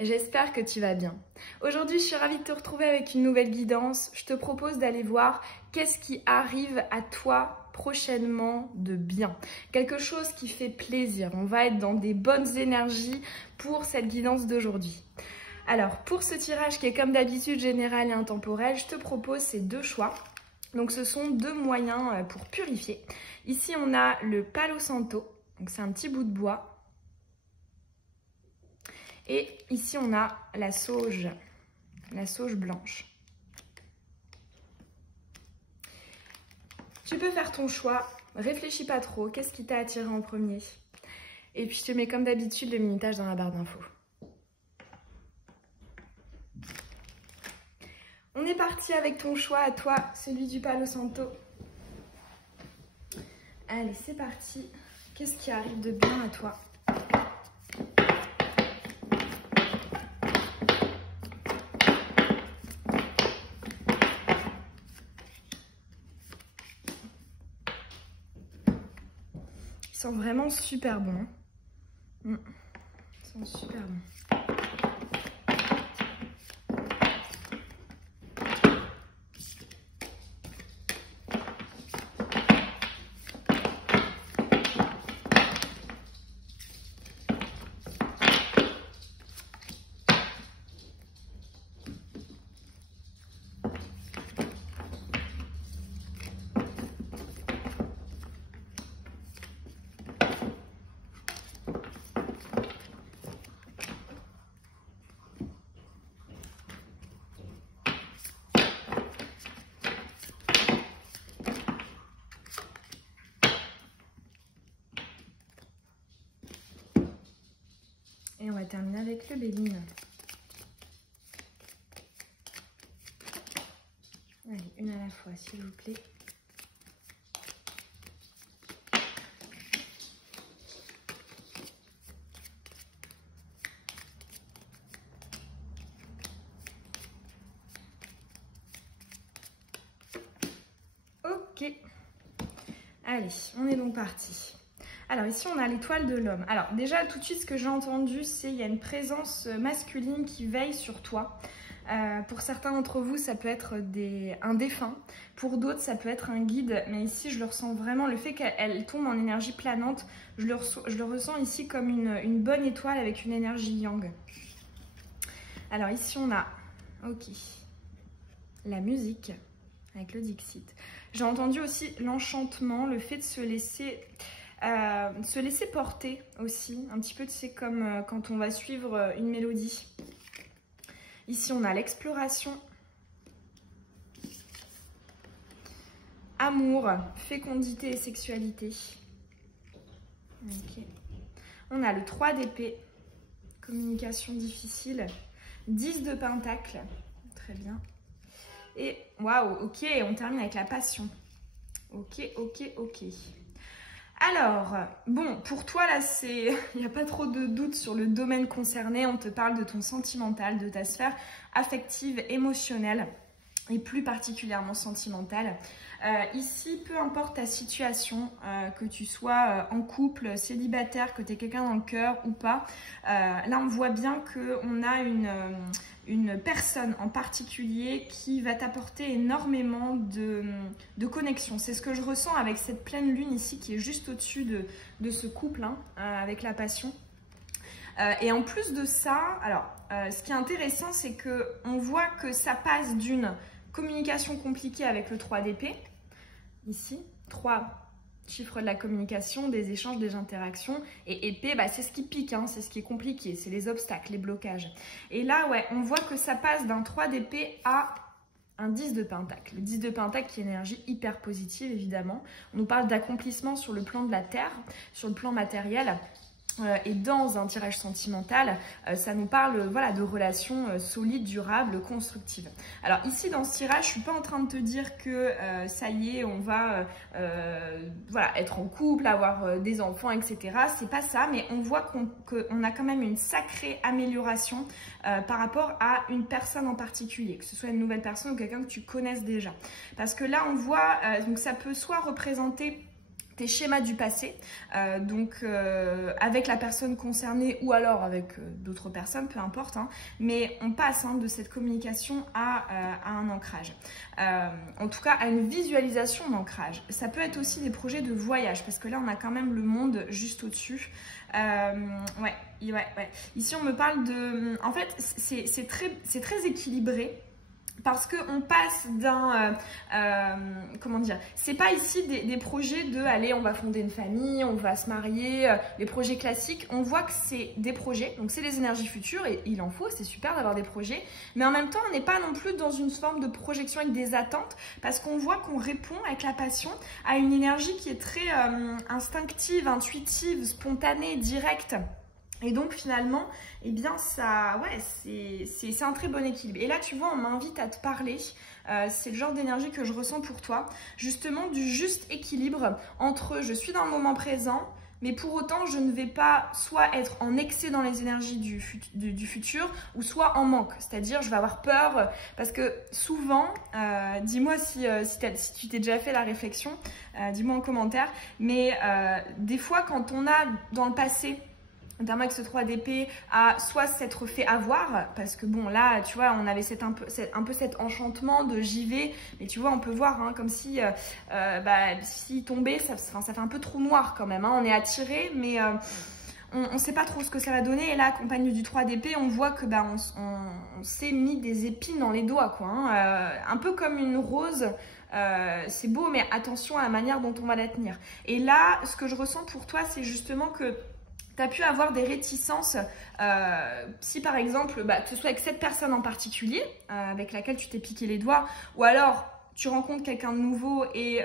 J'espère que tu vas bien. Aujourd'hui, je suis ravie de te retrouver avec une nouvelle guidance. Je te propose d'aller voir qu'est-ce qui arrive à toi prochainement de bien. Quelque chose qui fait plaisir. On va être dans des bonnes énergies pour cette guidance d'aujourd'hui. Alors, pour ce tirage qui est comme d'habitude général et intemporel, je te propose ces deux choix. Donc, ce sont deux moyens pour purifier. Ici, on a le Palo Santo. Donc, c'est un petit bout de bois. Et ici, on a la sauge blanche. Tu peux faire ton choix, réfléchis pas trop, qu'est-ce qui t'a attiré en premier? Et puis, je te mets comme d'habitude le minutage dans la barre d'infos. On est parti avec ton choix, à toi, celui du Palo Santo. Allez, c'est parti. Qu'est-ce qui arrive de bien à toi? Ils sont vraiment super bons. Ils sont super bons. Et on va terminer avec le Béline. Allez, une à la fois, s'il vous plaît. Ok. Allez, on est donc parti. Alors ici, on a l'étoile de l'homme. Alors déjà, tout de suite, ce que j'ai entendu, c'est qu'il y a une présence masculine qui veille sur toi. Pour certains d'entre vous, ça peut être un défunt. Pour d'autres, ça peut être un guide. Mais ici, je le ressens vraiment. Le fait qu'elle tombe en énergie planante, je le ressens ici comme une bonne étoile avec une énergie yang. Alors ici, on a, ok, la musique avec le Dixit. J'ai entendu aussi l'enchantement, le fait de se laisser porter aussi, un petit peu, tu sais, comme quand on va suivre une mélodie. Ici, on a l'exploration, amour, fécondité et sexualité. Okay. On a le 3 d'épée, communication difficile, 10 de pentacle, très bien. Et waouh, ok, on termine avec la passion. Ok, ok, ok. Alors, bon, pour toi, là, il n'y a pas trop de doute sur le domaine concerné. On te parle de ton sentimental, de ta sphère affective, émotionnelle et plus particulièrement sentimentale. Ici, peu importe ta situation, que tu sois en couple, célibataire, que tu aies quelqu'un dans le cœur ou pas, là, on voit bien qu'on a une personne en particulier qui va t'apporter énormément de connexion. C'est ce que je ressens avec cette pleine lune ici qui est juste au-dessus de ce couple, hein, avec la passion. Et en plus de ça, alors, ce qui est intéressant, c'est qu'on voit que ça passe d'une communication compliquée avec le 3 d'épée, ici, 3 chiffres de la communication, des échanges, des interactions, et épée, bah, c'est ce qui pique, hein, c'est ce qui est compliqué, c'est les obstacles, les blocages. Et là, ouais, on voit que ça passe d'un 3 d'épée à un 10 de pentacle. Le 10 de pentacle qui est une énergie hyper positive, évidemment. On nous parle d'accomplissement sur le plan de la terre, sur le plan matériel. Et dans un tirage sentimental, ça nous parle, voilà, de relations solides, durables, constructives. Alors ici, dans ce tirage, je suis pas en train de te dire que ça y est, on va voilà, être en couple, avoir des enfants, etc. C'est pas ça, mais on voit qu'on a quand même une sacrée amélioration par rapport à une personne en particulier, que ce soit une nouvelle personne ou quelqu'un que tu connaisses déjà. Parce que là, on voit, donc ça peut soit représenter tes schémas du passé, donc avec la personne concernée ou alors avec d'autres personnes, peu importe, hein, mais on passe de cette communication à un ancrage. En tout cas, à une visualisation d'ancrage. Ça peut être aussi des projets de voyage, parce que là, on a quand même le monde juste au-dessus. Ouais. Ici, on me parle de... En fait, c'est très équilibré. Parce qu'on passe d'un, comment dire, c'est pas ici des projets de, allez, on va fonder une famille, on va se marier, les projets classiques. On voit que c'est des projets, donc c'est des énergies futures et il en faut, c'est super d'avoir des projets. Mais en même temps, on n'est pas non plus dans une forme de projection avec des attentes parce qu'on voit qu'on répond avec la passion à une énergie qui est très instinctive, intuitive, spontanée, directe. Et donc finalement, eh bien ça, ouais, c'est un très bon équilibre. Et là, tu vois, on m'invite à te parler. C'est le genre d'énergie que je ressens pour toi. Justement, du juste équilibre entre je suis dans le moment présent, mais pour autant, je ne vais pas soit être en excès dans les énergies du futur, ou soit en manque. C'est-à-dire, je vais avoir peur, parce que souvent, dis-moi si tu t'es déjà fait la réflexion, dis-moi en commentaire, mais des fois, quand on a dans le passé, notamment avec ce 3 d'épée, à soit s'être fait avoir, parce que bon là tu vois on avait un peu cet enchantement de j'y vais, mais tu vois on peut voir hein, comme si si tombait ça fait un peu trou noir quand même, hein, on est attiré mais on ne sait pas trop ce que ça va donner. Et là accompagné du 3 d'épée on voit que on s'est mis des épines dans les doigts quoi, hein, un peu comme une rose. C'est beau mais attention à la manière dont on va la tenir. Et là ce que je ressens pour toi c'est justement que tu as pu avoir des réticences si par exemple, que ce soit avec cette personne en particulier avec laquelle tu t'es piqué les doigts, ou alors tu rencontres quelqu'un de nouveau et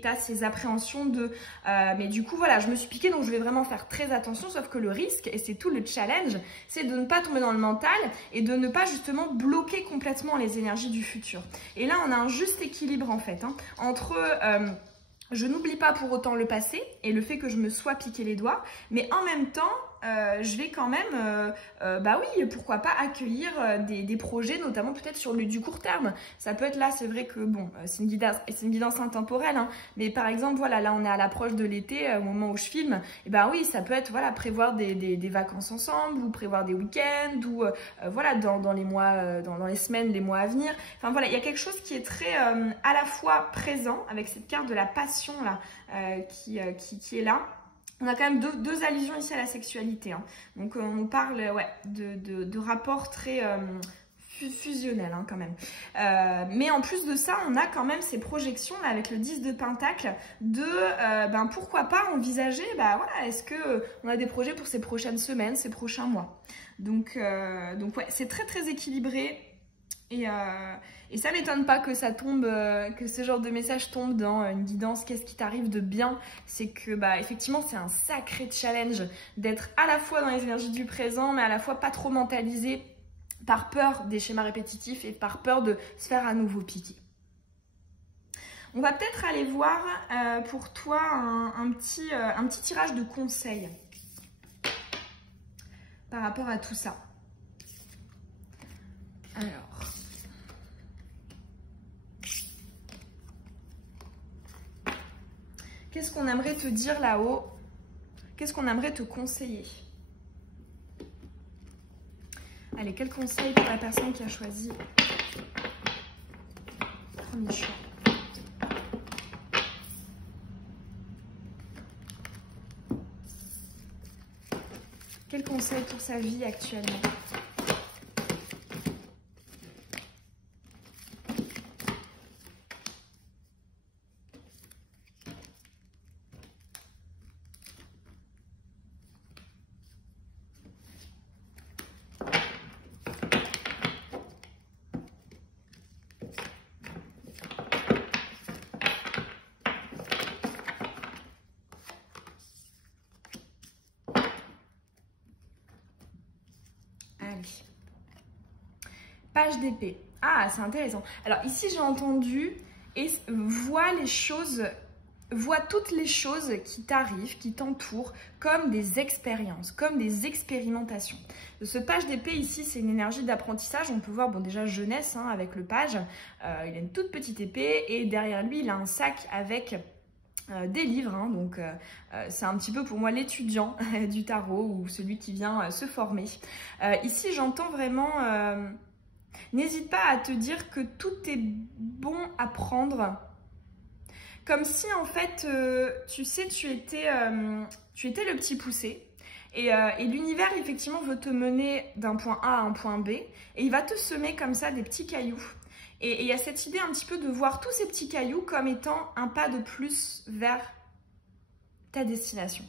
tu as ces appréhensions de mais du coup voilà je me suis piqué donc je vais vraiment faire très attention, sauf que le risque, et c'est tout le challenge, c'est de ne pas tomber dans le mental et de ne pas justement bloquer complètement les énergies du futur. Et là on a un juste équilibre en fait hein, entre... je n'oublie pas pour autant le passé et le fait que je me sois piqué les doigts, mais en même temps, je vais quand même, oui, pourquoi pas accueillir des projets, notamment peut-être sur du court terme. Ça peut être là, c'est vrai que bon, c'est une guidance intemporelle, hein, mais par exemple, voilà, là on est à l'approche de l'été, au moment où je filme, et oui, ça peut être, voilà, prévoir des vacances ensemble, ou prévoir des week-ends, ou voilà, dans les mois, dans les semaines, les mois à venir. Enfin voilà, il y a quelque chose qui est très à la fois présent, avec cette carte de la passion là, qui est là. On a quand même deux allusions ici à la sexualité. Hein. Donc on nous parle de rapports très fusionnels hein, quand même. Mais en plus de ça, on a quand même ces projections là, avec le 10 de Pentacle de pourquoi pas envisager, voilà, est-ce que on a des projets pour ces prochaines semaines, ces prochains mois. Donc ouais, c'est très très équilibré. Et ça m'étonne pas que ça tombe, que ce genre de message tombe dans une guidance. Qu'est-ce qui t'arrive de bien? C'est que effectivement c'est un sacré challenge d'être à la fois dans les énergies du présent, mais à la fois pas trop mentalisé par peur des schémas répétitifs et par peur de se faire à nouveau piquer. On va peut-être aller voir pour toi un petit tirage de conseils par rapport à tout ça. Alors... qu'est-ce qu'on aimerait te dire là-haut? Qu'est-ce qu'on aimerait te conseiller? Allez, quel conseil pour la personne qui a choisi premier choix? Quel conseil pour sa vie actuellement? Page d'épée. Ah, c'est intéressant. Alors ici, j'ai entendu et vois toutes les choses qui t'arrivent, qui t'entourent, comme des expériences, comme des expérimentations. Ce page d'épée ici, c'est une énergie d'apprentissage. On peut voir, bon déjà jeunesse hein, avec le page. Il a une toute petite épée et derrière lui, il a un sac avec des livres, hein, donc c'est un petit peu pour moi l'étudiant du tarot ou celui qui vient se former. Ici j'entends vraiment, n'hésite pas à te dire que tout est bon à prendre, comme si en fait, tu sais, tu étais le petit poussé. Et l'univers, effectivement, veut te mener d'un point A à un point B. Et il va te semer comme ça des petits cailloux. Et il y a cette idée un petit peu de voir tous ces petits cailloux comme étant un pas de plus vers ta destination.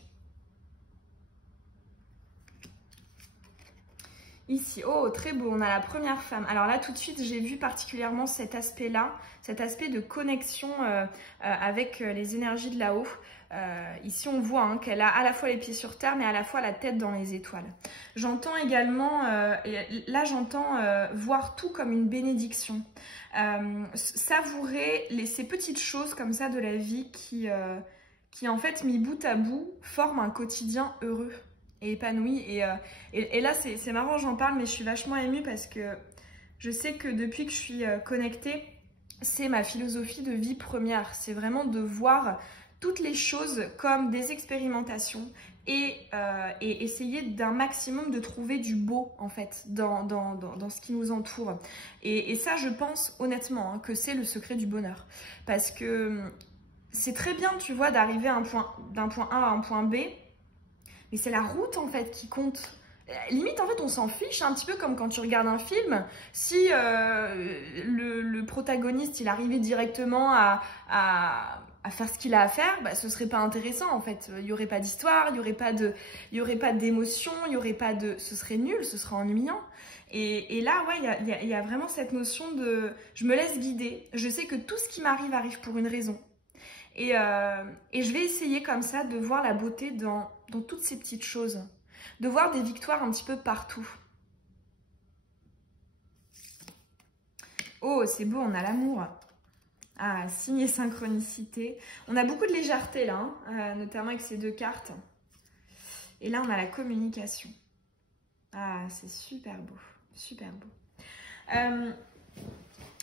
Ici, oh, très beau, on a la première femme. Alors là, tout de suite, j'ai vu particulièrement cet aspect-là, cet aspect de connexion avec les énergies de là-haut. Ici, on voit hein, qu'elle a à la fois les pieds sur terre, mais à la fois la tête dans les étoiles. J'entends également, là, j'entends voir tout comme une bénédiction. Savourer ces petites choses comme ça de la vie qui en fait, mis bout à bout, forment un quotidien heureux et épanoui. Et là, c'est marrant, j'en parle, mais je suis vachement émue parce que je sais que depuis que je suis connectée, c'est ma philosophie de vie première. C'est vraiment de voir toutes les choses comme des expérimentations et essayer d'un maximum de trouver du beau, en fait, dans ce qui nous entoure. Et ça, je pense honnêtement hein, que c'est le secret du bonheur. Parce que c'est très bien, tu vois, d'arriver d'un point A à un point B, mais c'est la route, en fait, qui compte. Limite, en fait, on s'en fiche, un petit peu comme quand tu regardes un film. Si le protagoniste, il arrivait directement à faire ce qu'il a à faire, bah, ce serait pas intéressant, en fait. Il n'y aurait pas d'histoire, il n'y aurait pas d'émotion, il y aurait pas de... Ce serait nul, ce serait ennuyant. Et là, ouais, il y a vraiment cette notion de... Je me laisse guider. Je sais que tout ce qui m'arrive arrive pour une raison. Et je vais essayer comme ça de voir la beauté dans toutes ces petites choses. De voir des victoires un petit peu partout. Oh, c'est beau, on a l'amour. Ah, signe et synchronicité. On a beaucoup de légèreté là, hein, notamment avec ces deux cartes. Et là, on a la communication. Ah, c'est super beau, super beau.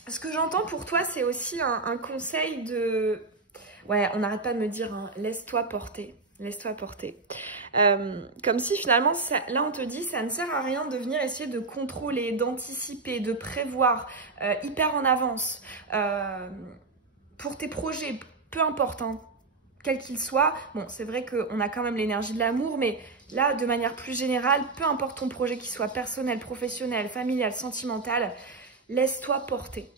Ce que j'entends pour toi, c'est aussi un conseil de... Ouais, on n'arrête pas de me dire, hein, laisse-toi porter. Laisse-toi porter. Comme si finalement, là on te dit, ça ne sert à rien de venir essayer de contrôler, d'anticiper, de prévoir hyper en avance pour tes projets, peu importe, hein, quel qu'il soit. Bon, c'est vrai qu'on a quand même l'énergie de l'amour, mais là, de manière plus générale, peu importe ton projet, qu'il soit personnel, professionnel, familial, sentimental, laisse-toi porter.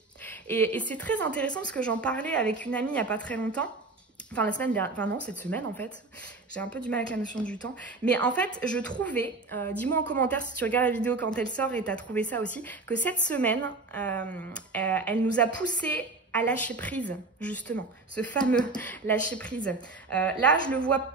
Et c'est très intéressant parce que j'en parlais avec une amie il n'y a pas très longtemps. Enfin, la semaine dernière, enfin non, cette semaine en fait. J'ai un peu du mal avec la notion du temps. Mais en fait, je trouvais, dis-moi en commentaire si tu regardes la vidéo quand elle sort et tu as trouvé ça aussi, que cette semaine, elle nous a poussé à lâcher prise, justement. Ce fameux lâcher prise. Là, je le vois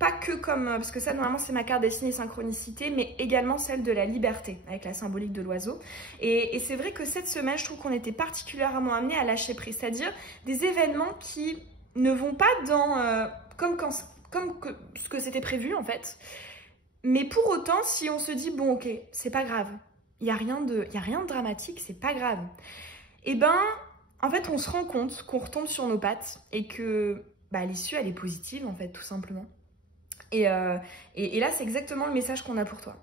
pas que comme, parce que ça normalement c'est ma carte destinée synchronicité, mais également celle de la liberté, avec la symbolique de l'oiseau. Et c'est vrai que cette semaine, je trouve qu'on était particulièrement amenés à lâcher prise. C'est-à-dire des événements qui ne vont pas dans comme ce que c'était prévu en fait. Mais pour autant, si on se dit bon ok, c'est pas grave, il n'y a rien de dramatique, c'est pas grave. Et ben, en fait, on se rend compte qu'on retombe sur nos pattes et que bah, l'issue elle est positive en fait, tout simplement. Et là, c'est exactement le message qu'on a pour toi.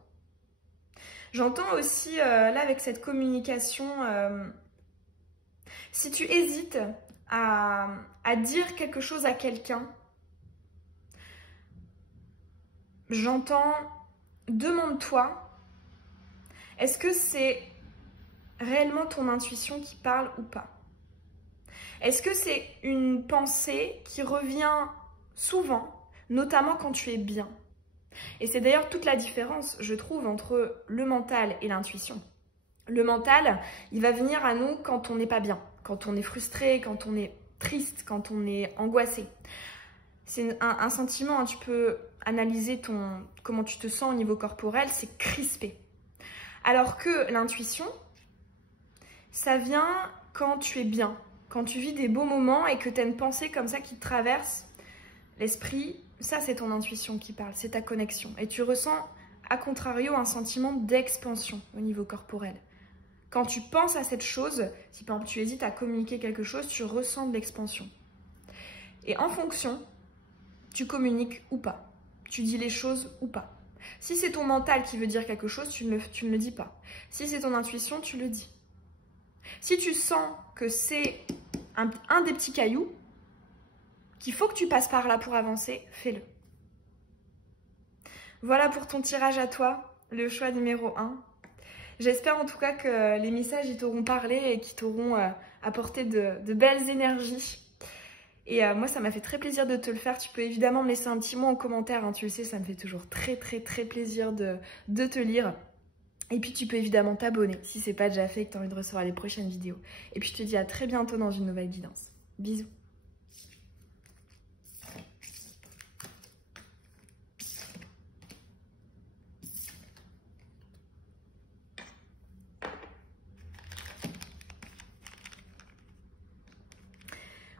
J'entends aussi là avec cette communication, si tu hésites à dire quelque chose à quelqu'un, j'entends, demande-toi, est-ce que c'est réellement ton intuition qui parle ou pas? Est-ce que c'est une pensée qui revient souvent, notamment quand tu es bien? Et c'est d'ailleurs toute la différence, je trouve, entre le mental et l'intuition. Le mental, il va venir à nous quand on n'est pas bien, quand on est frustré, quand on est triste, quand on est angoissé. C'est un sentiment, hein, tu peux analyser comment tu te sens au niveau corporel, c'est crispé. Alors que l'intuition, ça vient quand tu es bien, quand tu vis des beaux moments et que tu as une pensée comme ça qui te traverse l'esprit. Ça, c'est ton intuition qui parle, c'est ta connexion. Et tu ressens, à contrario, un sentiment d'expansion au niveau corporel. Quand tu penses à cette chose, si par exemple tu hésites à communiquer quelque chose, tu ressens de l'expansion. Et en fonction tu communiques ou pas. Tu dis les choses ou pas. Si c'est ton mental qui veut dire quelque chose, tu ne le dis pas. Si c'est ton intuition, tu le dis. Si tu sens que c'est un des petits cailloux, qu'il faut que tu passes par là pour avancer, fais-le. Voilà pour ton tirage à toi, le choix numéro 1. J'espère en tout cas que les messages ils t'auront parlé et qu'ils t'auront apporté de belles énergies. Et moi, ça m'a fait très plaisir de te le faire. Tu peux évidemment me laisser un petit mot en commentaire. Hein, tu le sais, ça me fait toujours très plaisir de te lire. Et puis, tu peux évidemment t'abonner si ce n'est pas déjà fait et que tu as envie de recevoir les prochaines vidéos. Et puis, je te dis à très bientôt dans une nouvelle guidance. Bisous.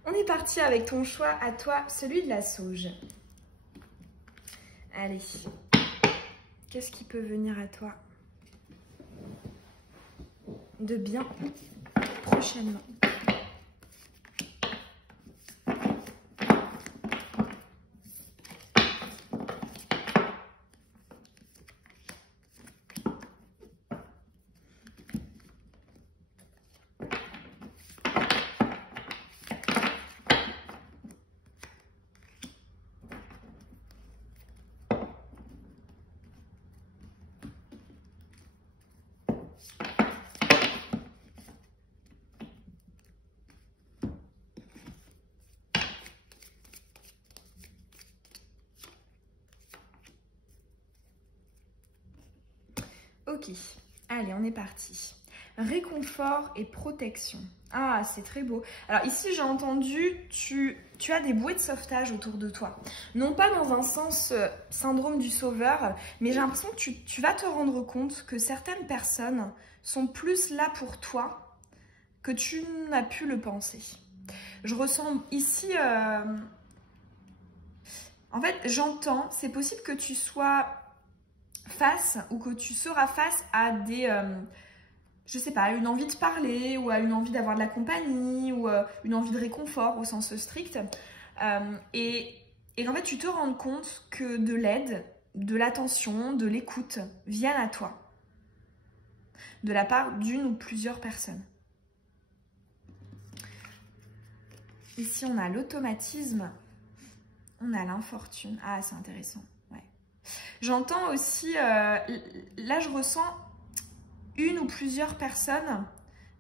On est parti avec ton choix à toi, celui de la sauge. Allez, qu'est-ce qui peut venir à toi de bien prochainement? Ok, allez, on est parti. Réconfort et protection. Ah, c'est très beau. Alors ici, j'ai entendu, tu as des bouées de sauvetage autour de toi. Non pas dans un sens syndrome du sauveur, mais j'ai l'impression que tu vas te rendre compte que certaines personnes sont plus là pour toi que tu n'as pu le penser. Je ressens ici... En fait, j'entends, c'est possible que tu sois face ou que tu seras face à des... je sais pas, une envie de parler ou à une envie d'avoir de la compagnie ou une envie de réconfort au sens strict. Et en fait, tu te rends compte que de l'aide, de l'attention, de l'écoute viennent à toi. De la part d'une ou plusieurs personnes. Ici, on a l'automatisme. On a l'infortune. Ah, c'est intéressant. Ouais. J'entends aussi, là je ressens une ou plusieurs personnes,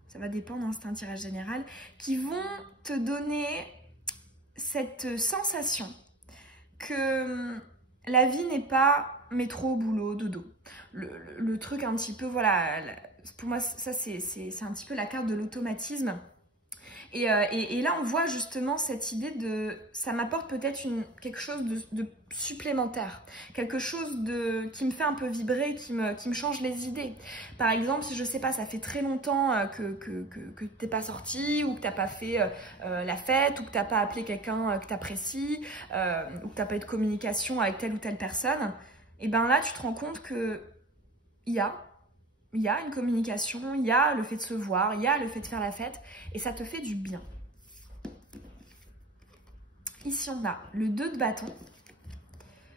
ça va dépendre, hein, c'est un tirage général, qui vont te donner cette sensation que la vie n'est pas métro, boulot, dodo. Le truc un petit peu, voilà, pour moi ça c'est un petit peu la carte de l'automatisme. Et là, on voit justement cette idée de... Ça m'apporte peut-être quelque chose de supplémentaire. Quelque chose qui me fait un peu vibrer, qui me change les idées. Par exemple, si je sais pas, ça fait très longtemps que t'es pas sorti, ou que t'as pas fait la fête, ou que t'as pas appelé quelqu'un que t'apprécies, ou que t'as pas eu de communication avec telle ou telle personne, et ben là, tu te rends compte que il y a une communication, il y a le fait de se voir, il y a le fait de faire la fête et ça te fait du bien. Ici, on a le 2 de bâton.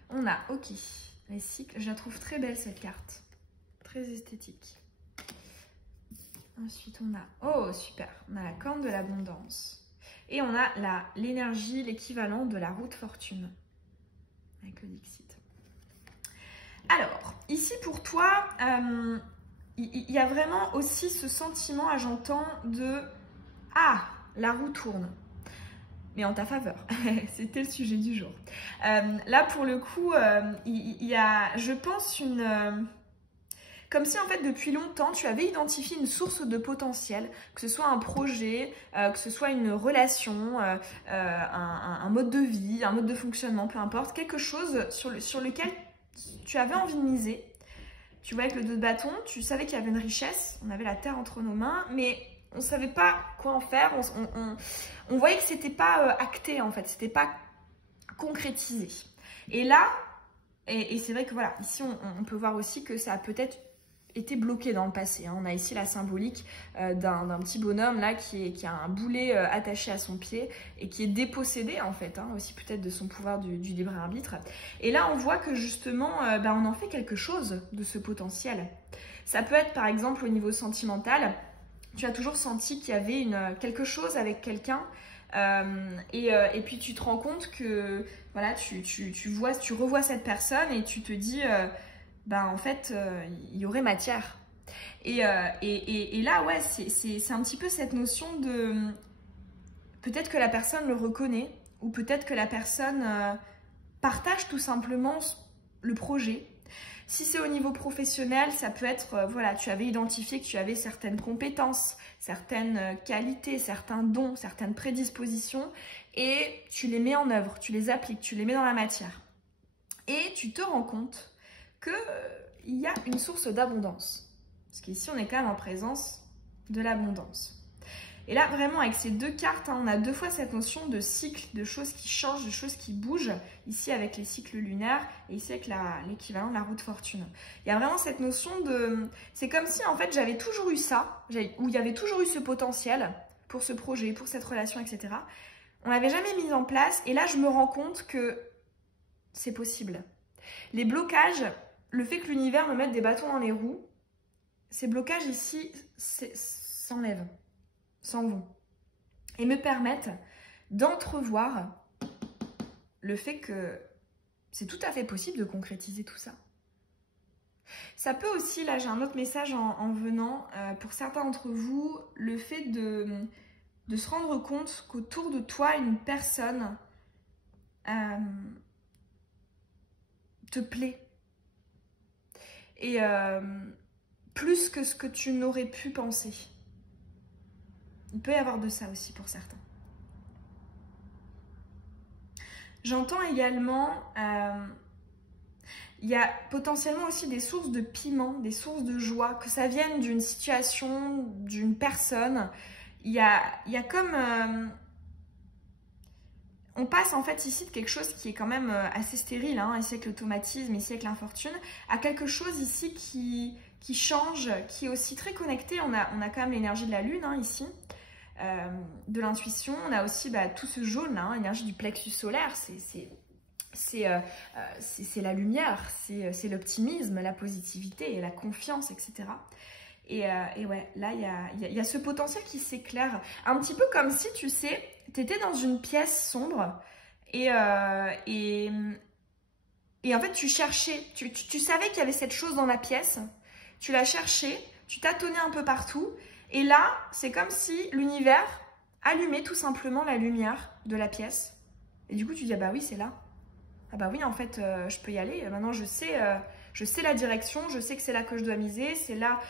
On a, ok, les cycles. Je la trouve très belle cette carte. Très esthétique. Ensuite, on a, oh super, on a la corne de l'abondance. Et on a l'énergie, l'équivalent de la roue de fortune. Avec le Dixit. Alors, ici pour toi... il y a vraiment aussi ce sentiment, j'entends, de « Ah, la roue tourne !» Mais en ta faveur. C'était le sujet du jour. Là, pour le coup, il y a, je pense, comme si, en fait, depuis longtemps, tu avais identifié une source de potentiel, que ce soit un projet, que ce soit une relation, un mode de vie, un mode de fonctionnement, peu importe, quelque chose sur lequel tu avais envie de miser. Tu vois, avec le 2 de bâton, tu savais qu'il y avait une richesse, on avait la terre entre nos mains, mais on ne savait pas quoi en faire, on voyait que ce n'était pas acté en fait, c'était pas concrétisé. Et là, et c'est vrai que voilà, ici on peut voir aussi que ça a peut-être été bloqué dans le passé. On a ici la symbolique d'un petit bonhomme là qui a un boulet attaché à son pied et qui est dépossédé en fait, aussi peut-être de son pouvoir du libre arbitre. Et là on voit que justement on en fait quelque chose de ce potentiel. Ça peut être par exemple au niveau sentimental, tu as toujours senti qu'il y avait quelque chose avec quelqu'un et puis tu te rends compte que voilà, tu revois cette personne et tu te dis en fait il y aurait matière. Et là ouais, c'est un petit peu cette notion de peut-être que la personne le reconnaît ou peut-être que la personne partage tout simplement le projet. Si c'est au niveau professionnel, ça peut être, voilà, tu avais identifié que tu avais certaines compétences, certaines qualités, certains dons, certaines prédispositions, et tu les mets en œuvre, tu les appliques, tu les mets dans la matière. Et tu te rends compte qu'il y a une source d'abondance. Parce qu'ici, on est quand même en présence de l'abondance. Et là, vraiment, avec ces deux cartes, on a deux fois cette notion de cycle, de choses qui changent, de choses qui bougent. Ici, avec les cycles lunaires, et ici, avec l'équivalent de la roue de fortune. Il y a vraiment cette notion de... C'est comme si, en fait, j'avais toujours eu ça, où il y avait toujours eu ce potentiel pour ce projet, pour cette relation, etc. On l'avait jamais mis en place, et là, je me rends compte que c'est possible. Les blocages, le fait que l'univers me mette des bâtons dans les roues, ces blocages ici s'enlèvent. S'en vont et me permettent d'entrevoir le fait que c'est tout à fait possible de concrétiser tout ça. Ça peut aussi, là j'ai un autre message en venant, pour certains d'entre vous, le fait de se rendre compte qu'autour de toi, une personne te plaît. Et plus que ce que tu n'aurais pu penser. Il peut y avoir de ça aussi pour certains. J'entends également, il y a potentiellement aussi des sources de piment, des sources de joie, que ça vienne d'une situation, d'une personne. Il y a comme... on passe en fait ici de quelque chose qui est quand même assez stérile, ici avec l'automatisme, ici avec l'infortune, à quelque chose ici qui change, qui est aussi très connecté. On a quand même l'énergie de la lune ici. De l'intuition, on a aussi tout ce jaune là, énergie du plexus solaire, c'est la lumière, c'est l'optimisme, la positivité et la confiance, etc. Et ouais, là il y a ce potentiel qui s'éclaire, un petit peu comme si tu sais, tu étais dans une pièce sombre et en fait tu cherchais, tu savais qu'il y avait cette chose dans la pièce, tu la cherchais, tu tâtonnais un peu partout. Et là, c'est comme si l'univers allumait tout simplement la lumière de la pièce. Et du coup, tu dis, ah bah oui, c'est là. Ah bah oui, en fait, je peux y aller. Maintenant, je sais la direction, je sais que c'est là que je dois miser. C'est là,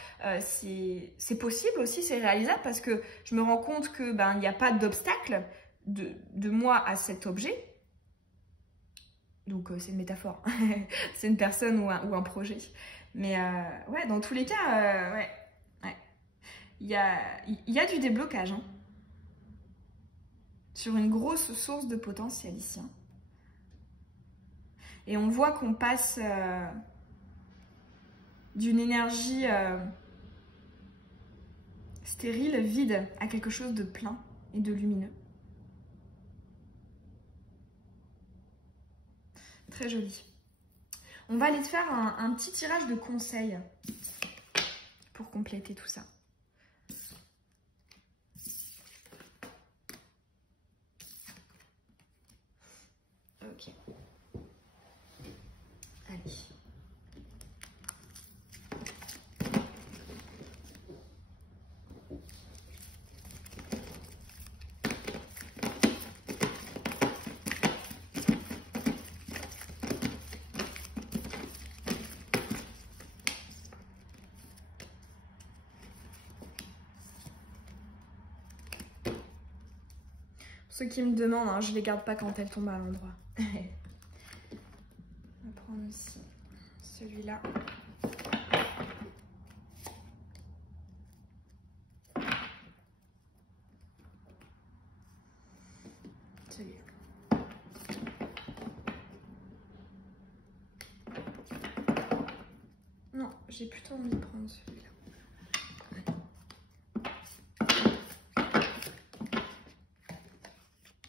c'est possible aussi, c'est réalisable parce que je me rends compte que il n'y a pas d'obstacle de moi à cet objet. Donc, c'est une métaphore. C'est une personne ou un projet. Mais ouais, dans tous les cas, ouais. Il y a du déblocage sur une grosse source de potentiel ici. Et on voit qu'on passe d'une énergie stérile, vide, à quelque chose de plein et de lumineux. Très joli. On va aller te faire un petit tirage de conseils pour compléter tout ça. Ok. Allez. Ceux qui me demandent, je ne les garde pas quand elles tombent à l'endroit. On va prendre aussi celui-là. Celui-là. Non, j'ai plutôt envie de prendre celui-là.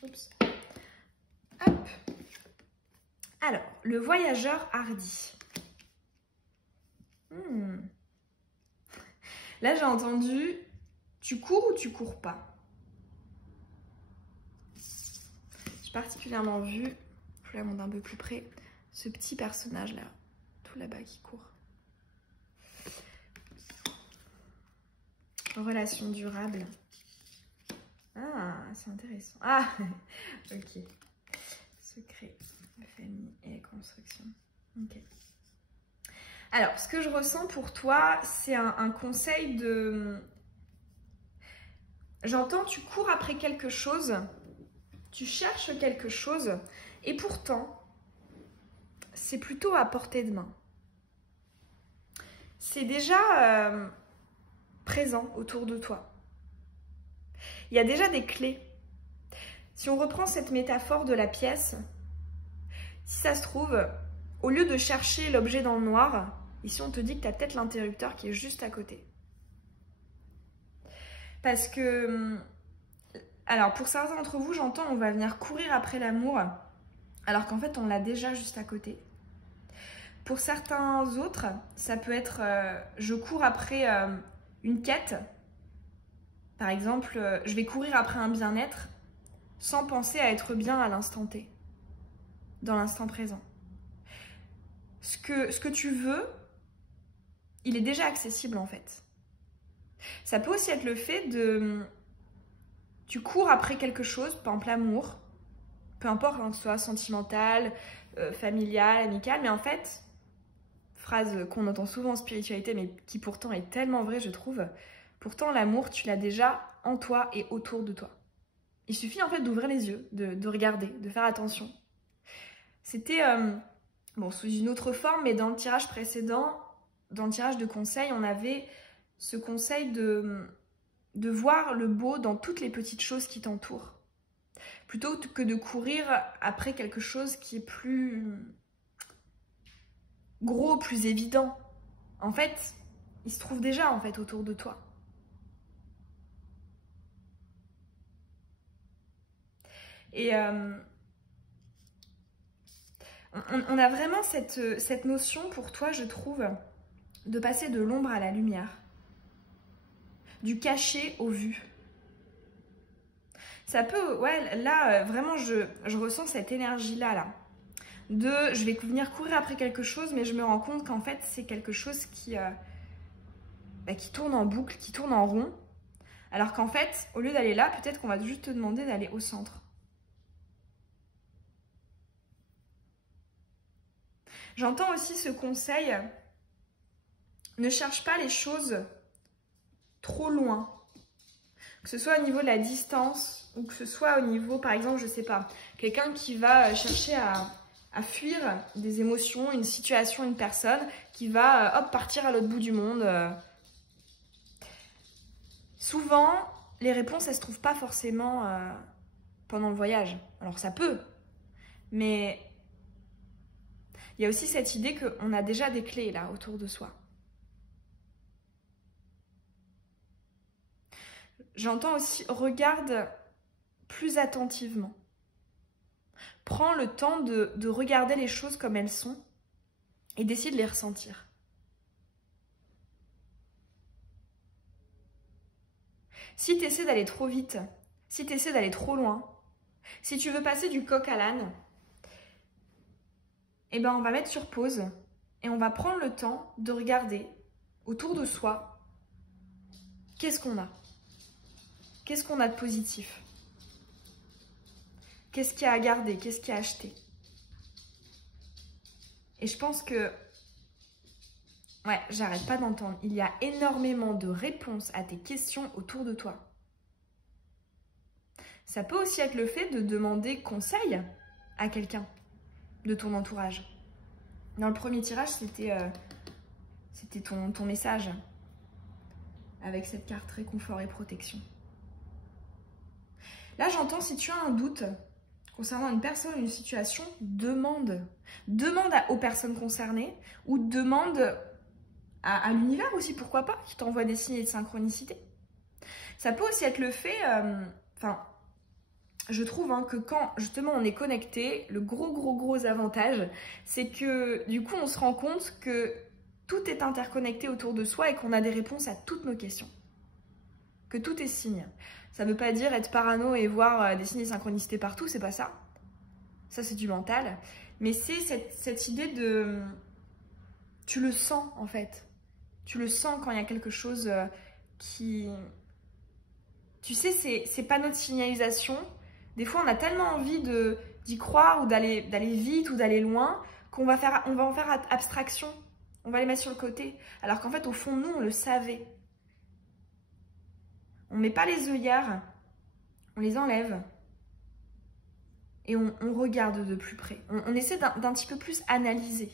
Oups. Hop. Alors, le voyageur hardi. Là, j'ai entendu, tu cours ou tu cours pas? J'ai particulièrement vu, je vous la montre un peu plus près, ce petit personnage-là, tout là-bas qui court. Relation durable. Ah, c'est intéressant. Ah, ok. Secret, la famille et la construction. Ok. Alors, ce que je ressens pour toi, c'est un conseil de... J'entends, tu cours après quelque chose, tu cherches quelque chose, et pourtant, c'est plutôt à portée de main. C'est déjà présent autour de toi. Il y a déjà des clés. Si on reprend cette métaphore de la pièce, si ça se trouve, au lieu de chercher l'objet dans le noir, ici on te dit que tu as peut-être l'interrupteur qui est juste à côté. Parce que, alors pour certains d'entre vous, j'entends, on va venir courir après l'amour, alors qu'en fait on l'a déjà juste à côté. Pour certains autres, ça peut être, je cours après une quête. Par exemple, je vais courir après un bien-être sans penser à être bien à l'instant T, dans l'instant présent. Ce que tu veux, il est déjà accessible en fait. Ça peut aussi être le fait de... Tu cours après quelque chose, par exemple l'amour, peu importe que ce soit sentimental, familial, amical, mais en fait, phrase qu'on entend souvent en spiritualité, mais qui pourtant est tellement vraie, je trouve, pourtant l'amour, tu l'as déjà en toi et autour de toi. Il suffit en fait d'ouvrir les yeux, de regarder, de faire attention. C'était, bon, sous une autre forme, mais dans le tirage précédent, dans le tirage de conseil, on avait ce conseil de voir le beau dans toutes les petites choses qui t'entourent. Plutôt que de courir après quelque chose qui est plus gros, plus évident. En fait, il se trouve déjà en fait autour de toi. Et on a vraiment cette notion pour toi, je trouve, de passer de l'ombre à la lumière. Du caché au vu. Ça peut, ouais, là, vraiment, je ressens cette énergie-là, là. De, je vais venir courir après quelque chose, mais je me rends compte qu'en fait, c'est quelque chose qui tourne en boucle, qui tourne en rond. Alors qu'en fait, au lieu d'aller là, peut-être qu'on va juste te demander d'aller au centre. J'entends aussi ce conseil, ne cherche pas les choses trop loin. Que ce soit au niveau de la distance ou que ce soit au niveau, par exemple, je sais pas, quelqu'un qui va chercher à fuir des émotions, une situation, une personne, qui va hop, partir à l'autre bout du monde. Souvent, les réponses, elles se trouvent pas forcément pendant le voyage. Alors ça peut, mais il y a aussi cette idée qu'on a déjà des clés là autour de soi. J'entends aussi, regarde plus attentivement. Prends le temps de regarder les choses comme elles sont et d'essayer de les ressentir. Si tu essaies d'aller trop vite, si tu essaies d'aller trop loin, si tu veux passer du coq à l'âne, eh ben on va mettre sur pause et on va prendre le temps de regarder autour de soi qu'est-ce qu'on a. Qu'est-ce qu'on a de positif? Qu'est-ce qu'il y a à garder? Qu'est-ce qu'il y a à acheter? Et je pense que... Ouais, j'arrête pas d'entendre. Il y a énormément de réponses à tes questions autour de toi. Ça peut aussi être le fait de demander conseil à quelqu'un de ton entourage. Dans le premier tirage, c'était ton message avec cette carte réconfort et protection. Là, j'entends, si tu as un doute concernant une personne ou une situation, demande. Demande aux personnes concernées ou demande à l'univers aussi, pourquoi pas, qui t'envoie des signes de synchronicité. Ça peut aussi être le fait, je trouve hein, que quand justement on est connecté, le gros avantage, c'est que du coup on se rend compte que tout est interconnecté autour de soi et qu'on a des réponses à toutes nos questions. Que tout est signe. Ça ne veut pas dire être parano et voir des signes de synchronicité partout, c'est pas ça. Ça c'est du mental. Mais c'est cette idée de... Tu le sens en fait. Tu le sens quand il y a quelque chose qui... Tu sais, ces panneaux de signalisation, des fois on a tellement envie d'y croire ou d'aller vite ou d'aller loin qu'on va en faire abstraction. On va les mettre sur le côté. Alors qu'en fait, au fond de nous, on le savait. On ne met pas les œillères, on les enlève. Et on regarde de plus près. On essaie d'un petit peu plus analyser.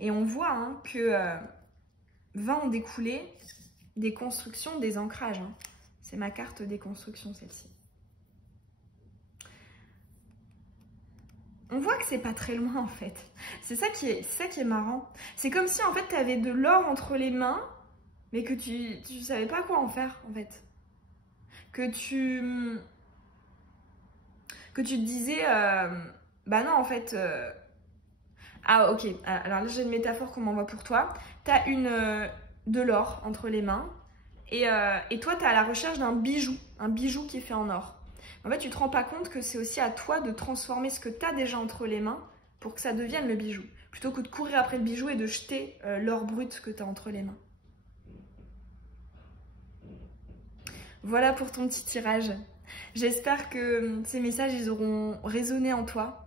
Et on voit hein, que va en découler des constructions, des ancrages. Hein. C'est ma carte des constructions, celle-ci. On voit que c'est pas très loin en fait. C'est ça qui est marrant. C'est comme si en fait tu avais de l'or entre les mains, mais que tu savais pas quoi en faire en fait. Que tu te disais, bah non en fait... Ah ok, alors là j'ai une métaphore qu'on m'envoie pour toi. T'as de l'or entre les mains et toi t'es à la recherche d'un bijou, un bijou qui est fait en or. En fait tu te rends pas compte que c'est aussi à toi de transformer ce que t'as déjà entre les mains pour que ça devienne le bijou. Plutôt que de courir après le bijou et de jeter l'or brut que t'as entre les mains. Voilà pour ton petit tirage. J'espère que ces messages ils auront résonné en toi.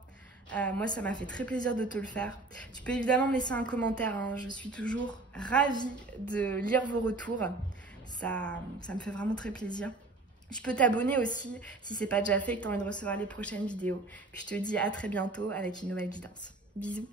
Moi, ça m'a fait très plaisir de te le faire. Tu peux évidemment me laisser un commentaire. Hein. Je suis toujours ravie de lire vos retours. Ça me fait vraiment très plaisir. Tu peux t'abonner aussi si ce n'est pas déjà fait et que tu as envie de recevoir les prochaines vidéos. Puis je te dis à très bientôt avec une nouvelle guidance. Bisous.